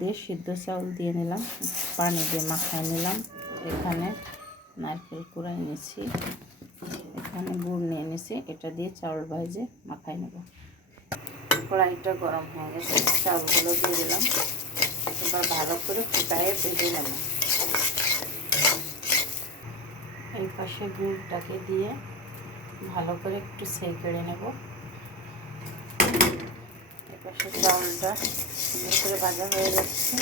দিয়ে সিদ্ধ চাউল দিয়ে নিলাম, পানি দিয়ে মাখায় নিলাম। এখানে নারকেল কুড়াই নিয়েছি, এখানে গুড় নিয়ে নিয়েছি, এটা দিয়ে চাউল ভেজে মাখায় নেব। কড়াইটা গরম হয়ে গেছে, চাউলগুলো দিয়ে দিলাম। এবার ভালো করে ফুটায়ে ভেজে নেব। এই পাশে গুড়টাকে দিয়ে ভালো করে একটু সেঁকে নেব। এই পাশে চাউলটা সুন্দর করে ভাজা হয়ে যাচ্ছে।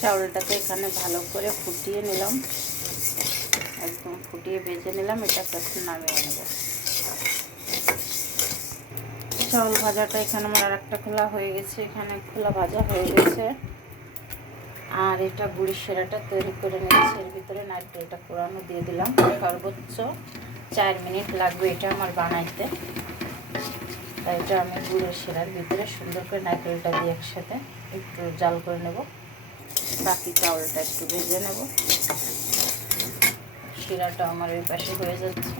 চাউলটাকে এখানে ভালো করে ফুটিয়ে নিলাম, একদম ফুটিয়ে ভেজে নিলাম। এটাকে একটু নামিয়ে নেব। চাউল ভাজাটা এখানে আমার আর একটা খোলা হয়ে গেছে, এখানে খোলা ভাজা হয়ে গেছে। আর এটা গুড়ের শিরাটা তৈরি করে নিয়েছি। এর ভিতরে নারকেলটা কোরানো দিয়ে দিলাম। সর্বোচ্চ 4 মিনিট লাগবে এটা আমার বানাইতে। তাই এটা আমি গুড়ের শিরার ভিতরে সুন্দর করে নারকেলটা দিয়ে একসাথে একটু জাল করে নেব। বাকি চাউলটা একটু ভেজে নেব। শিরাটা আমার ওই পাশে হয়ে যাচ্ছে।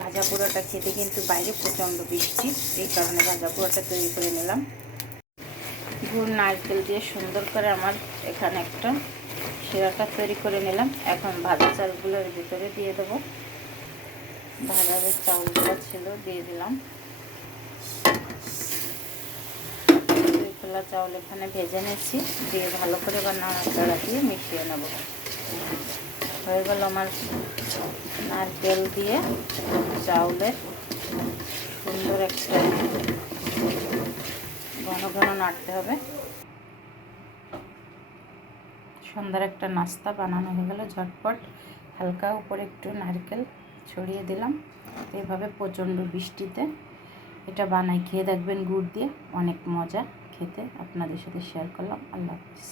ভাজা পোড়াটা খেতে কিন্তু বাইরে প্রচণ্ড বৃষ্টি, এই কারণে ভাজা পোড়াটা তৈরি করে নিলাম। গুড় নারকেল দিয়ে সুন্দর করে আমার এখানে একটা শিরাটা তৈরি করে নিলাম। এখন ভাজা চালগুলোর ভিতরে দিয়ে দেবো। ভাজা যে চাউলটা ছিল দিয়ে দিলাম। খোলা চাউল এখানে ভেজে নিচ্ছি, দিয়ে ভালো করে বা নাড়াচাড়া দিয়ে মিশিয়ে নেব। হয়ে গেল আমার নারকেল দিয়ে চাউলের সুন্দর একটা, ঘন ঘন নাড়তে হবে। সুন্দর একটা নাস্তা বানানো হয়ে গেল ঝটপট। হালকা উপরে একটু নারকেল ছড়িয়ে দিলাম। এভাবে প্রচণ্ড বৃষ্টিতে এটা বানাই খেয়ে দেখবেন, গুড় দিয়ে অনেক মজা খেতে। আপনাদের সাথে শেয়ার করলাম। আল্লাহ হাফিজ।